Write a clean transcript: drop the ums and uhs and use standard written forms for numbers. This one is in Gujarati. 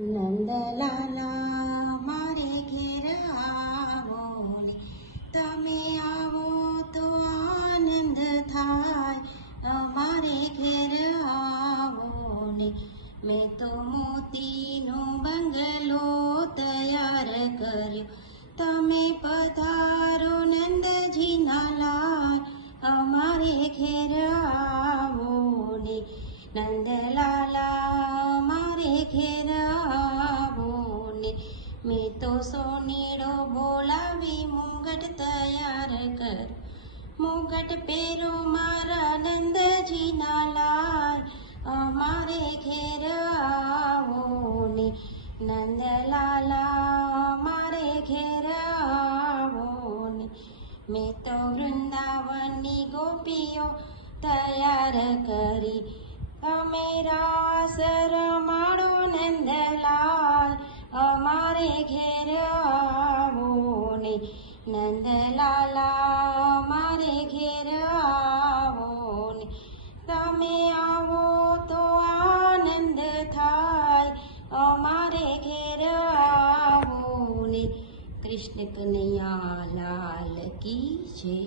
નંદલાલા મારે ઘેર આવો ને, તમે આવો તો આનંદ થાય, અમારે ઘેર આવો ને. મેં તો મોતીનો બંગલો તૈયાર કર્યો, તમે પધારો નંદજીના લાલ, અમારે ઘેર આવો ને. નંદલાલા મારે ઘેર આવો ને. મેં તો સોનીડો બોલાવી મુંગટ તૈયાર કર, મુંગટ પહેરો મારા નંદજીના લાલ, અમારે ઘેર આવો ને. નંદલાલા મારે ઘેર આવો ને. મેં તો વૃંદાવનની ગોપીઓ તૈયાર કરી, અમે રાસ રમાડો નંદલાલ, અમારે ઘેર આવો ને. નંદલાલા અમારે ઘેર આવો ને. તમે આવો તો આનંદ થાય, અમારે ઘેર આવો ને. કૃષ્ણ કનૈયા લાલ કી જય.